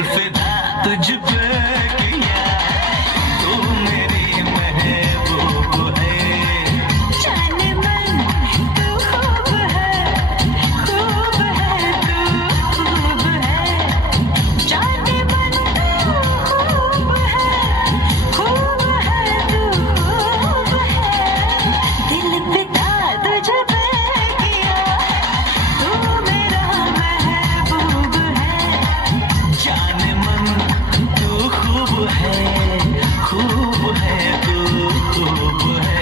दिल फिदा तुझ पे किया, तू मेरी महबूब है। जाने मन तू खूब है तू खूब है। जाने मन तू खूब है तू खूब है। दिल फिदा तुझ पे किया, तू मेरा महबूब है। जाने मन तू खूब है तू खूब है।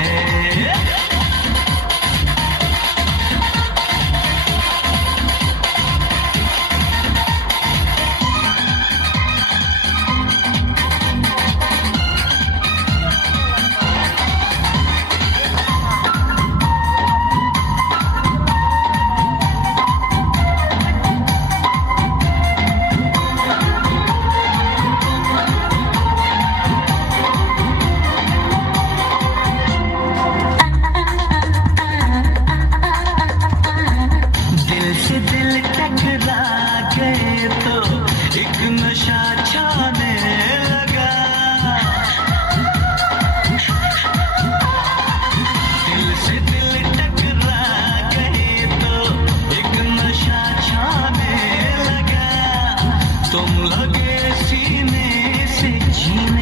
दिल से दिल टकरा गए तो एक नशा छाने लगा। दिल से दिल टकरा गए तो एक नशा छाने लगा। तुम लगे सीने से जीने